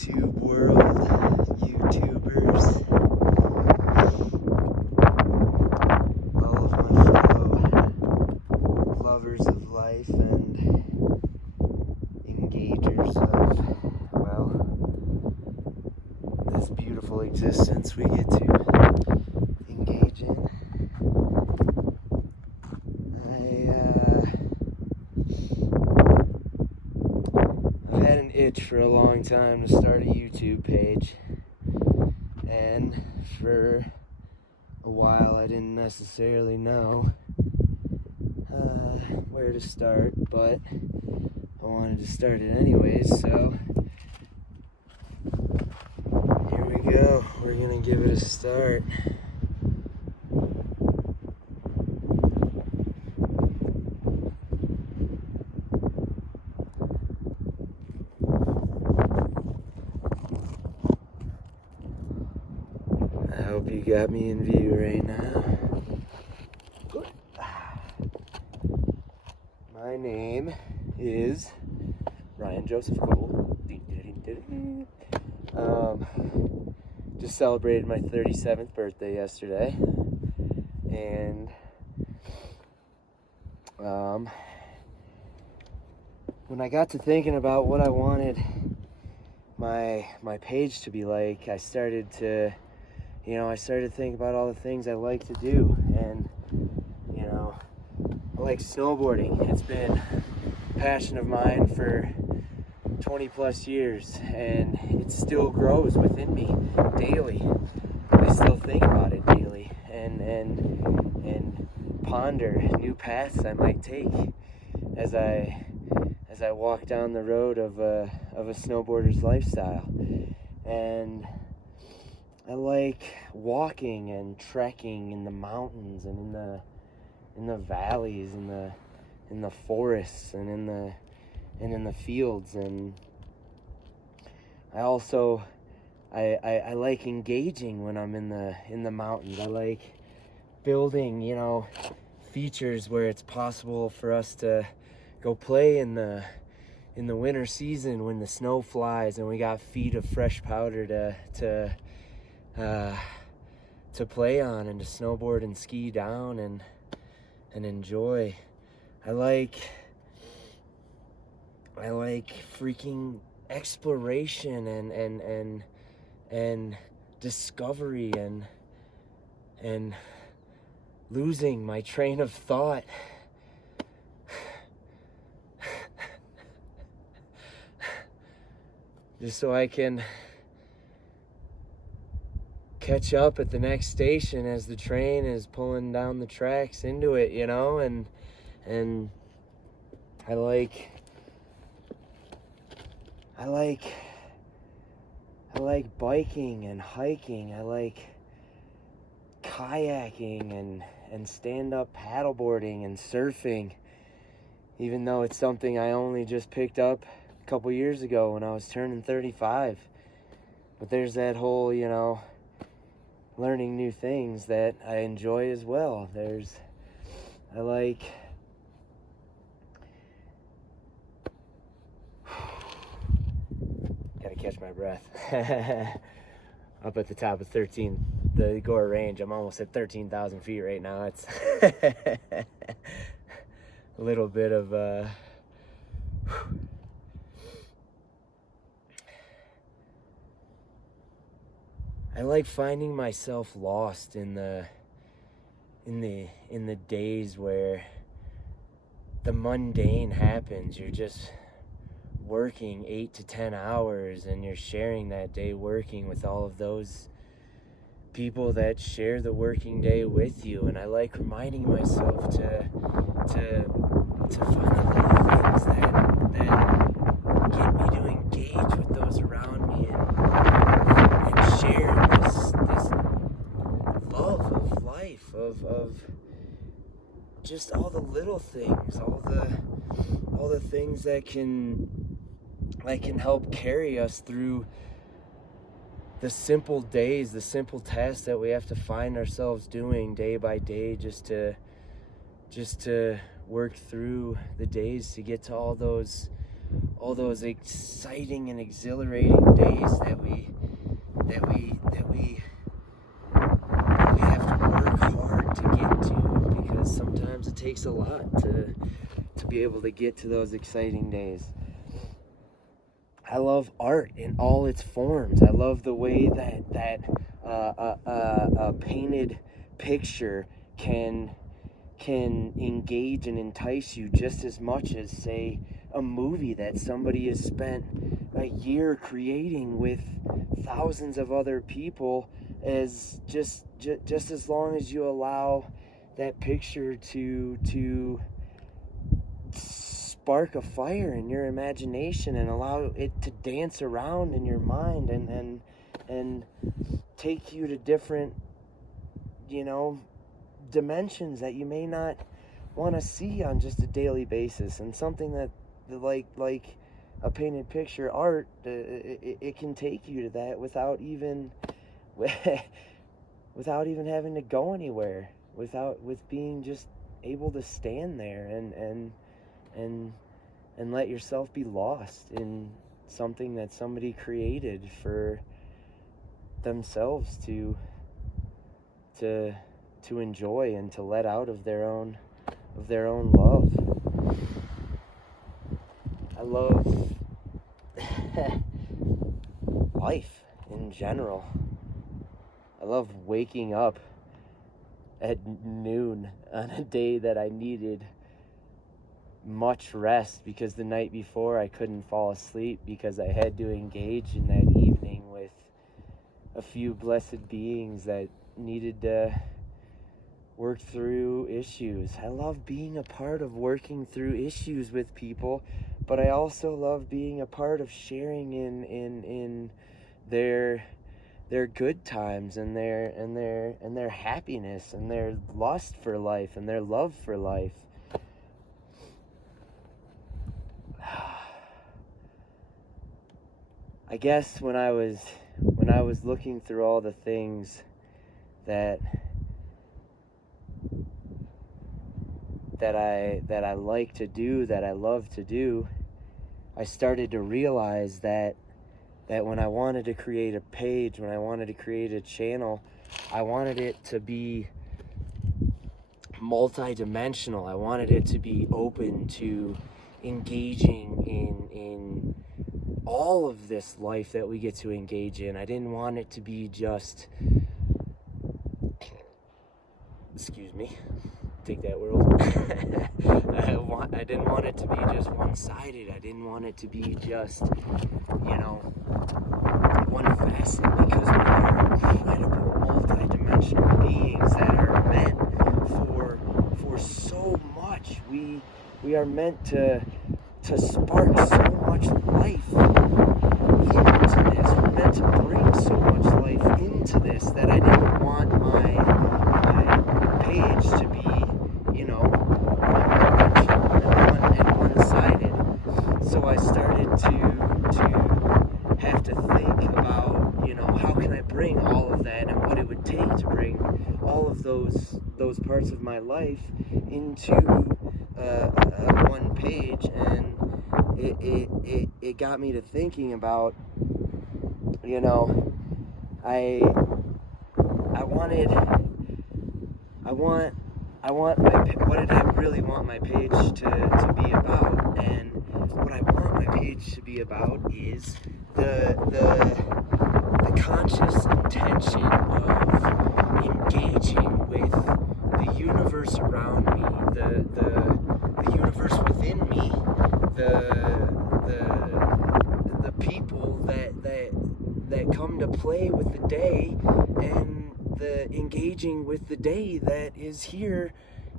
YouTube world, YouTubers, all of my fellow lovers of life and engagers of, well, this beautiful existence we get to engage in. I've had an itch for a long time to start a YouTube page, and for a while I didn't necessarily know where to start, but I wanted to start it anyways, so here we go. We're gonna give it a start. I hope you got me in view right now. My name is Ryan Joseph Cole. Just celebrated my 37th birthday yesterday, and when I got to thinking about what I wanted my page to be like, I started to think about all the things I like to do, and I like snowboarding. It's been a passion of mine for 20 plus years, and it still grows within me daily. I still think about it daily and ponder new paths I might take as I walk down the road of a snowboarder's lifestyle. And I like walking and trekking in the mountains and in the valleys, in the forests, and in the fields. And I also I like engaging when I'm in the mountains. I like building, features where it's possible for us to go play in the winter season when the snow flies and we got feet of fresh powder to play on and to snowboard and ski down and enjoy. I like freaking exploration and discovery and losing my train of thought. Just so I can catch up at the next station as the train is pulling down the tracks into it, and I like biking and hiking. I like kayaking and stand-up paddleboarding and surfing, even though it's something I only just picked up a couple years ago when I was turning 35. But there's that whole, learning new things that I enjoy as well. I like gotta catch my breath. Up at the top of the Gore Range, I'm almost at 13,000 feet right now. It's a little bit of I like finding myself lost in the days where the mundane happens. You're just working 8 to 10 hours, and you're sharing that day working with all of those people that share the working day with you. And I like reminding myself to find the little things that get me to engage with those around me and share this love of life, of just all the little things, all the things that can help carry us through the simple days, the simple tasks that we have to find ourselves doing day by day, just to work through the days to get to all those those exciting and exhilarating days that we have to work hard to get to, because sometimes it takes a lot to be able to get to those exciting days. I love art in all its forms. I love the way that a painted picture can engage and entice you just as much as, say, a movie that somebody has spent a year creating with thousands of other people, as just as long as you allow that picture to spark a fire in your imagination and allow it to dance around in your mind and take you to different, dimensions that you may not want to see on just a daily basis. And something that like a painted picture, art, it can take you to that without even having to go anywhere, with being just able to stand there and let yourself be lost in something that somebody created for themselves to enjoy and to let out of their own love. I love life in general. I love waking up at noon on a day that I needed much rest, because the night before I couldn't fall asleep because I had to engage in that evening with a few blessed beings that needed to work through issues. I love being a part of working through issues with people, but I also love being a part of sharing in their good times and their happiness and their lust for life and their love for life. I guess when I was looking through all the things that I like to do, that I love to do, I started to realize that when I wanted to create a page, when I wanted to create a channel, I wanted it to be multi-dimensional. I wanted it to be open to engaging in all of this life that we get to engage in. I didn't want it to be just, excuse me, take that, world. I didn't want it to be just one-sided. I didn't want it to be just, one facet, because we are incredible multi-dimensional beings that are meant for so much. We are meant to spark so much life into this. We're meant to bring so much life into this that I didn't want my page to be, one-sided. So I started to have to think about, how can I bring all of that and what it would take to bring all of those parts of my life into one page. And it got me to thinking about, what did I really want my page to be about? And what I want my page to be about is the conscious intention of engaging with the universe around me, the universe within me, the people that come to play with the day, and the engaging with the day that is here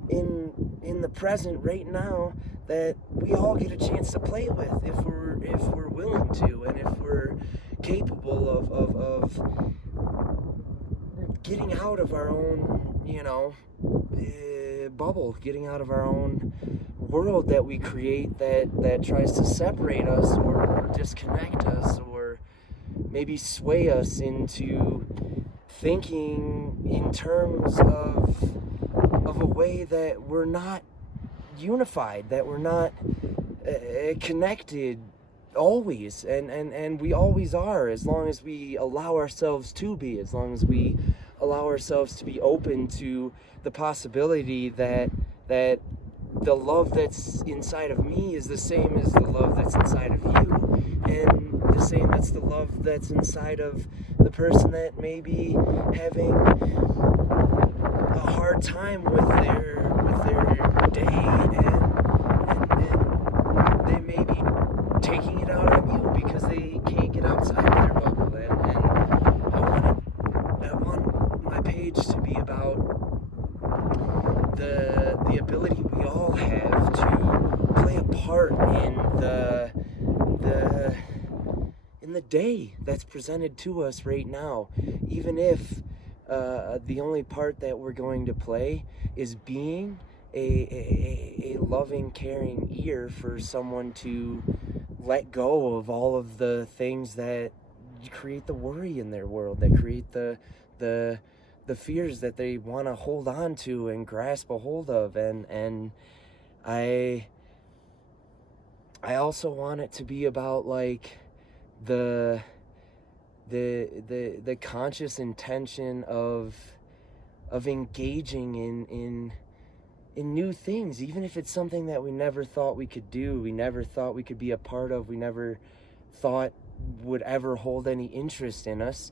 in the present right now, that we all get a chance to play with if we're willing to, and if we're capable of getting out of our own bubble, getting out of our own world that we create that tries to separate us or disconnect us, or maybe sway us into thinking in terms of a way that we're not unified, that we're not connected always, and we always are, as long as we allow ourselves to be, as long as we allow ourselves to be open to the possibility that the love that's inside of me is the same as the love that's inside of you, and the same that's the love that's inside of the person that may be having a hard time with their day, and they may be taking it out on you because they can't get outside of their bubble. And I want my page to be about the ability we all have to play a part in the day that's presented to us right now, even if the only part that we're going to play is being a loving, caring ear for someone to let go of all of the things that create the worry in their world, that create the fears that they want to hold on to and grasp a hold of. And I also want it to be about like the conscious intention of engaging in new things, even if it's something that we never thought we could do, we never thought we could be a part of, we never thought would ever hold any interest in us,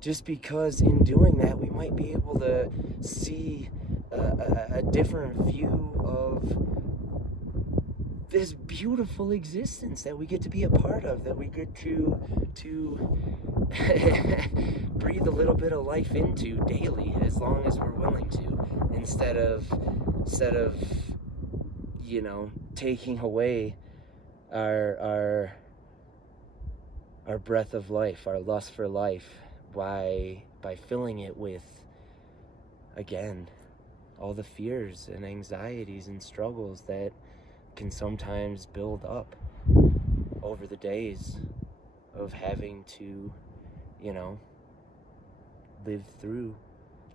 just because in doing that we might be able to see a different view of this beautiful existence that we get to be a part of, that we get to breathe a little bit of life into daily, as long as we're willing to, instead of taking away our breath of life, our lust for life, by filling it with, again, all the fears and anxieties and struggles that can sometimes build up over the days of having to, live through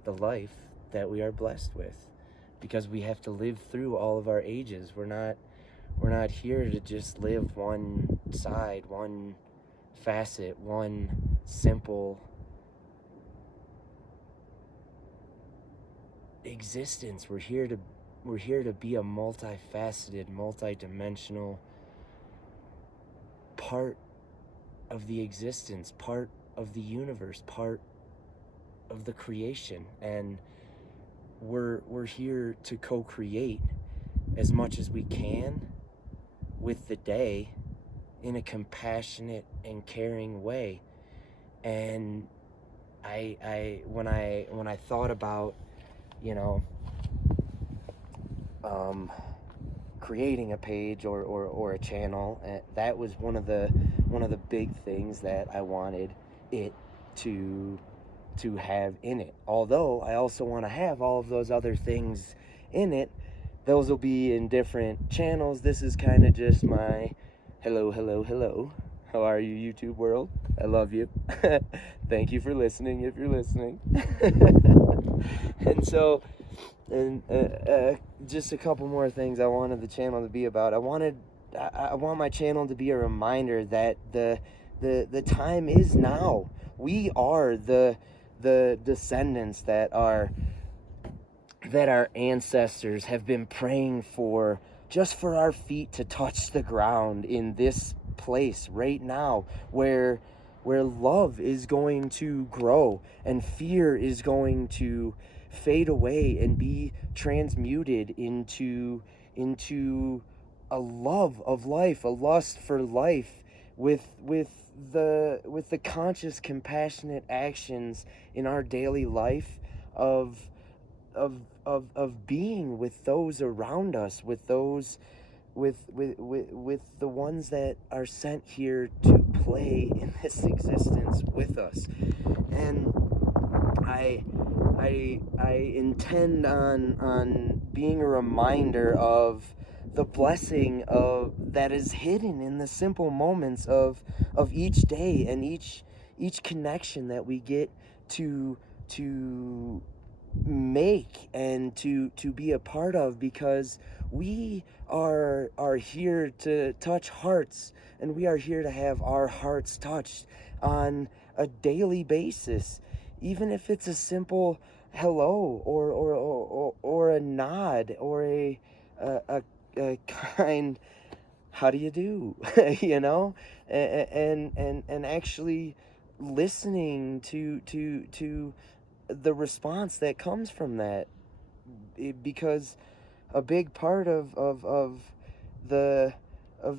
the life that we are blessed with, because we have to live through all of our ages. We're not here to just live one side, one facet, one simple existence. We're here to be a multifaceted, multidimensional part of the existence, part of the universe, part of the creation. And we're here to co-create as much as we can with the day in a compassionate and caring way. And when I thought about creating a page or a channel, that was one of the big things that I wanted it to have in it. Although I also want to have all of those other things in it. Those will be in different channels. This is kind of just my hello. How are you, YouTube world? I love you. Thank you for listening, if you're listening. And just a couple more things I wanted the channel to be about. I want my channel to be a reminder that the time is now. We are the descendants that our ancestors have been praying for, just for our feet to touch the ground in this place right now, where love is going to grow and fear is going to fade away and be transmuted into a love of life, a lust for life, with the conscious, compassionate actions in our daily life of being with those around us, with those with the ones that are sent here to play in this existence with us. And I intend on being a reminder of the blessing that is hidden in the simple moments of each day, and each connection that we get to make and to be a part of, because we are here to touch hearts, and we are here to have our hearts touched on a daily basis, even if it's a simple hello or a nod or a kind how do you do, you know, and actually listening to the response that comes from that, because a big part of the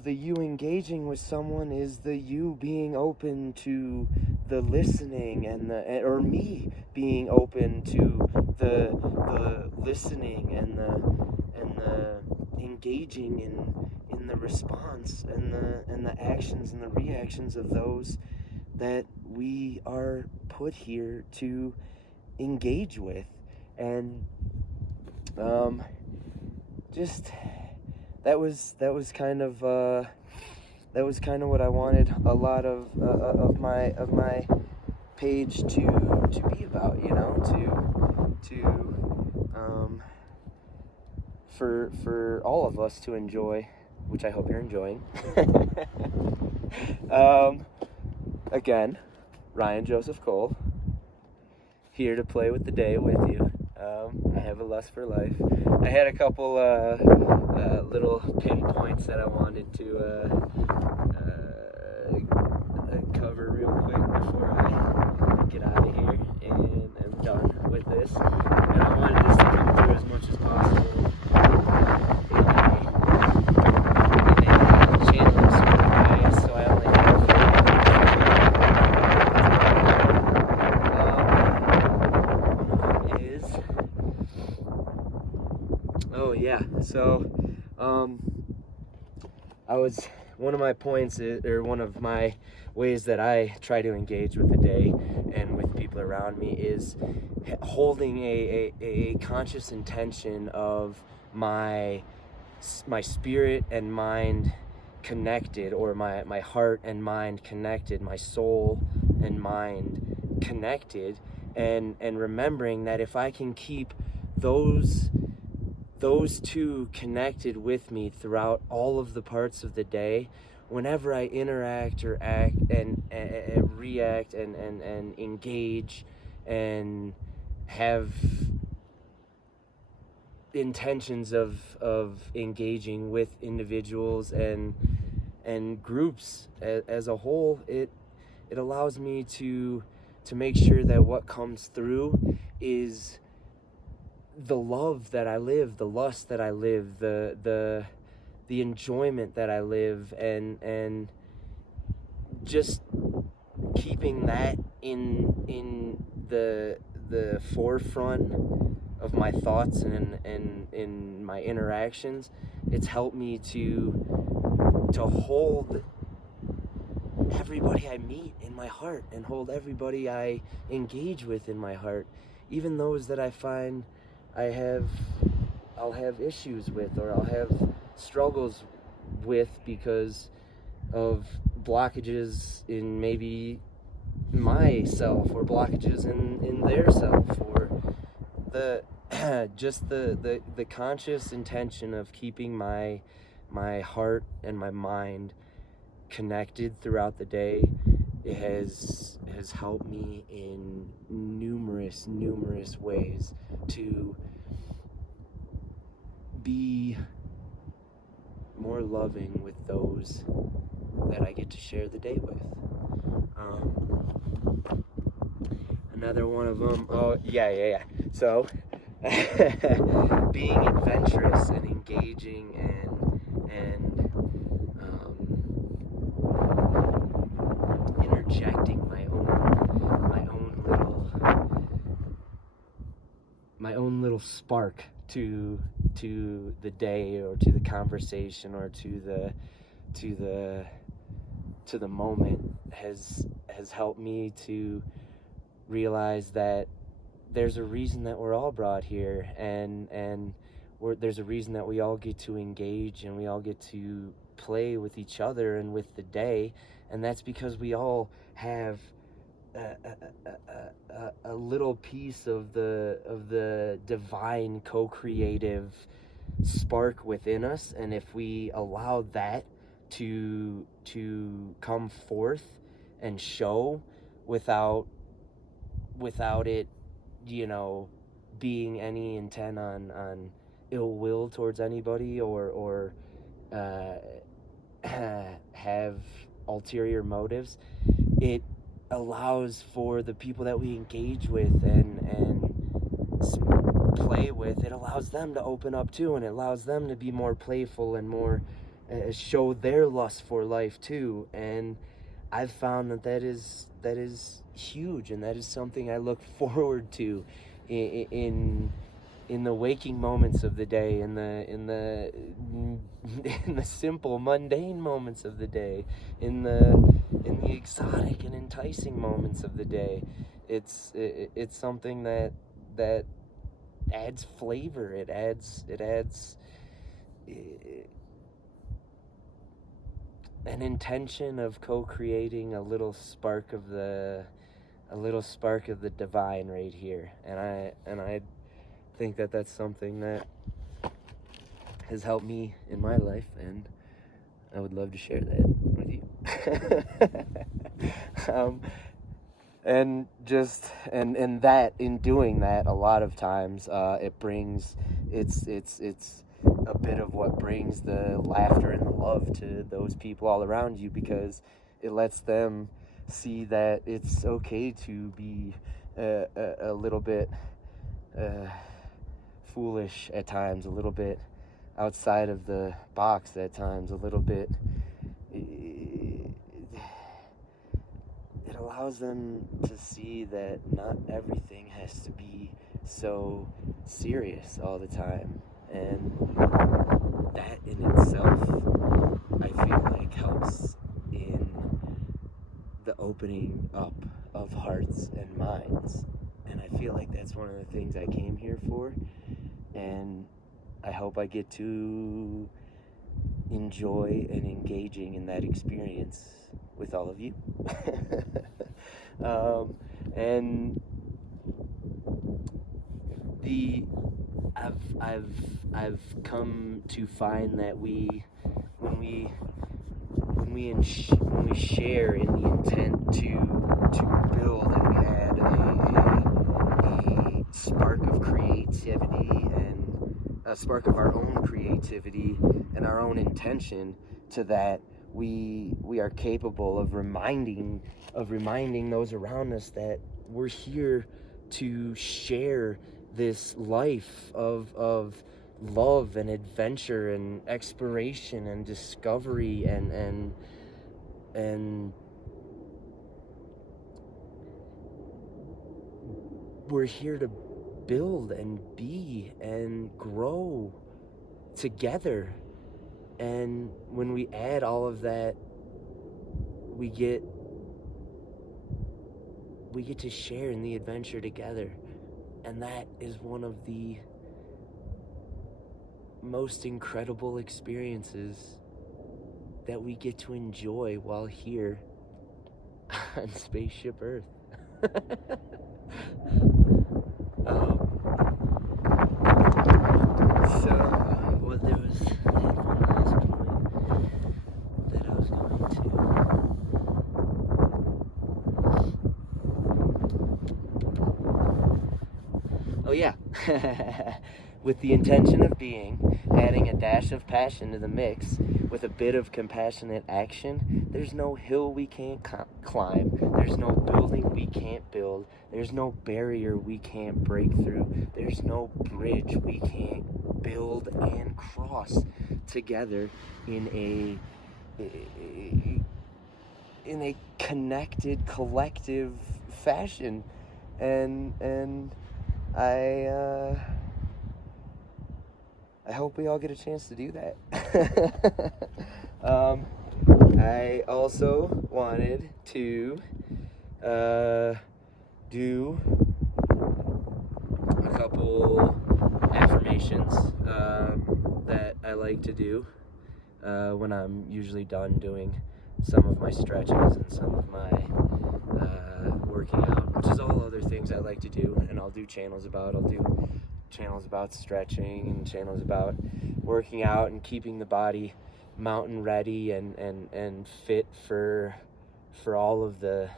you engaging with someone is the you being open to the listening, and or me being open to the listening and the engaging in the response and the actions and the reactions of those that we are put here to engage with. And just that was kind of what I wanted a lot of my page to be about, you know, for all of us to enjoy, which I hope you're enjoying. Again, Ryan Joseph Cole, here to play with the day with you. I have a lust for life. I had a couple little pinpoints that I wanted to cover real quick before I get out of here and I'm done with this. And I wanted this to come through as much as possible in a channeling sort of way, so I only have so one of my points or one of my ways that I try to engage with the day and with people around me is holding a conscious intention of my spirit and mind connected, or my heart and mind connected, my soul and mind connected, and remembering that if I can keep those two connected with me throughout all of the parts of the day, whenever I interact or act and react and engage and have intentions of engaging with individuals and groups as a whole, it allows me to make sure that what comes through is the love that I live, the lust that I live, the enjoyment that I live, and just keeping that in the forefront of my thoughts and in my interactions. It's helped me to hold everybody I meet in my heart and hold everybody I engage with in my heart, even those that I find I'll have issues with, or I'll have struggles with because of blockages in maybe myself, or blockages in their self, or the just the conscious intention of keeping my heart and my mind connected throughout the day. It has helped me in numerous ways to be more loving with those that I get to share the day with. Another one of them, so being adventurous and engaging and interjecting my own little spark to the day, or to the conversation, or to the moment has helped me to realize that there's a reason that we're all brought here, and there's a reason that we all get to engage and we all get to play with each other and with the day, and that's because we all have a little piece of the divine co-creative spark within us, and if we allow that to come forth and show without it, being any intent on ill will towards anybody, or have ulterior motives, it allows for the people that we engage with and play with, it allows them to open up too, and it allows them to be more playful and more show their lust for life too. And I've found that is huge, and that is something I look forward to in the waking moments of the day, in the simple mundane moments of the day, in the exotic and enticing moments of the day. It's something that adds flavor. It adds an intention of co-creating a little spark of the divine right here. And I think that that's something that has helped me in my life, and I would love to share that with you. And that in doing that, a lot of times it's a bit of what brings the laughter and the love to those people all around you, because it lets them see that it's okay to be a little bit foolish at times, a little bit outside of the box at times, a little bit. It allows them to see that not everything has to be so serious all the time, and that in itself, I feel like, helps in the opening up of hearts and minds. And I feel like that's one of the things I came here for, and I hope I get to enjoy and engaging in that experience with all of you. And I've come to find that when we share in the intent to build, and we add a spark of creativity and a spark of our own creativity and our own intention to that, we are capable of reminding those around us that we're here to share this life of love and adventure and exploration and discovery, and we're here to build and be and grow together. And when we add all of that, we get to share in the adventure together. And that is one of the most incredible experiences that we get to enjoy while here on Spaceship Earth. There was one last point that I was going to. Oh yeah. With the intention of being, adding a dash of passion to the mix with a bit of compassionate action, there's no hill we can't climb, there's no building we can't build, there's no barrier we can't break through, there's no bridge we can't build and cross together in a connected, collective fashion. And I hope we all get a chance to do that. I also wanted to do a couple affirmations that I like to do when I'm usually done doing some of my stretches and some of my working out, which is all other things I like to do, and I'll do channels about. I'll do channels about stretching and channels about working out and keeping the body mountain ready and fit for all of the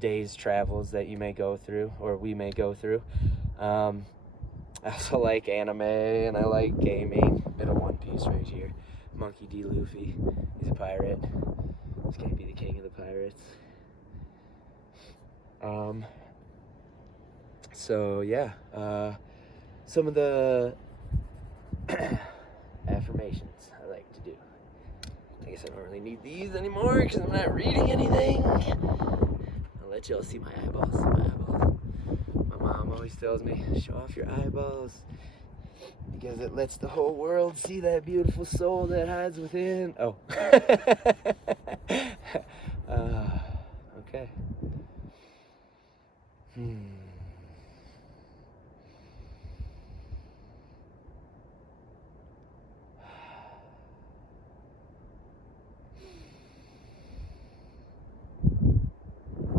day's travels that you may go through, or we may go through. I also like anime, and I like gaming. Bit of One Piece right here. Monkey D. Luffy. He's a pirate. He's gonna be the king of the pirates. So yeah, some of the affirmations I like to do. I guess I don't really need these anymore because I'm not reading anything. I'll let y'all see my eyeballs. My mom always tells me, show off your eyeballs, because it lets the whole world see that beautiful soul that hides within. Oh. Okay.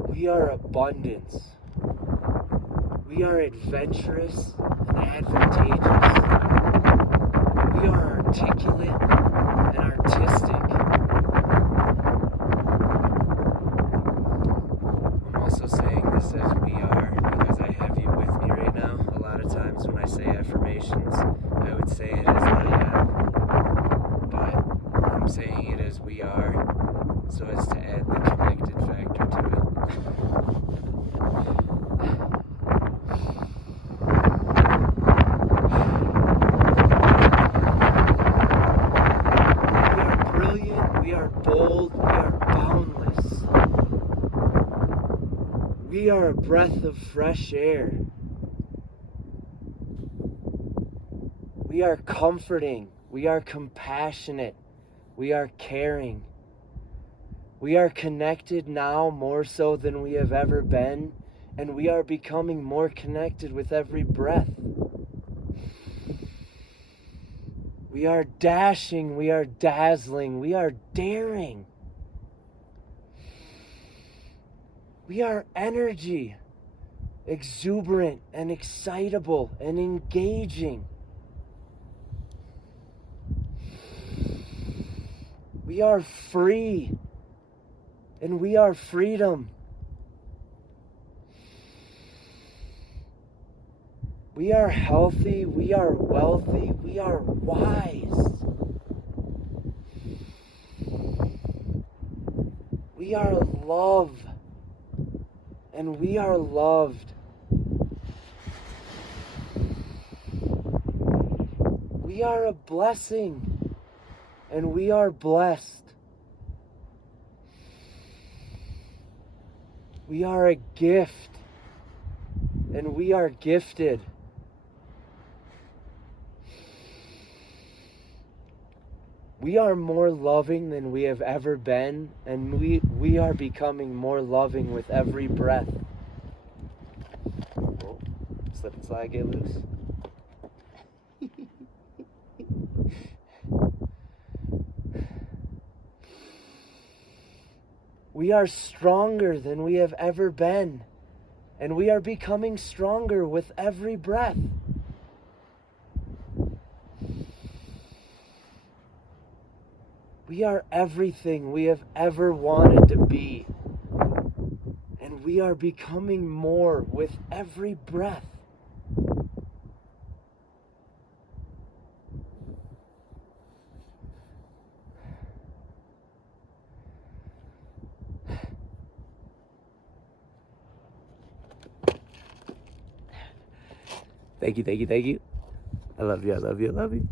We are abundance. We are adventurous and advantageous. We are articulate and artistic. I'm also saying this as we are because I have you with me right now. A lot of times when I say affirmations, I would say it as I am. But I'm saying it as we are, so as to add the connected factor to it. We are bold, we are boundless. We are a breath of fresh air. We are comforting, we are compassionate, we are caring. We are connected now more so than we have ever been, and we are becoming more connected with every breath. We are dashing, we are dazzling, we are daring. We are energy, exuberant and excitable and engaging. We are free, and we are freedom. We are healthy, we are wealthy, we are wise. We are love, and we are loved. We are a blessing, and we are blessed. We are a gift, and we are gifted. We are more loving than we have ever been, and we are becoming more loving with every breath. Oh, slip and slide, get loose. We are stronger than we have ever been, and we are becoming stronger with every breath. We are everything we have ever wanted to be, and we are becoming more with every breath. Thank you. I love you.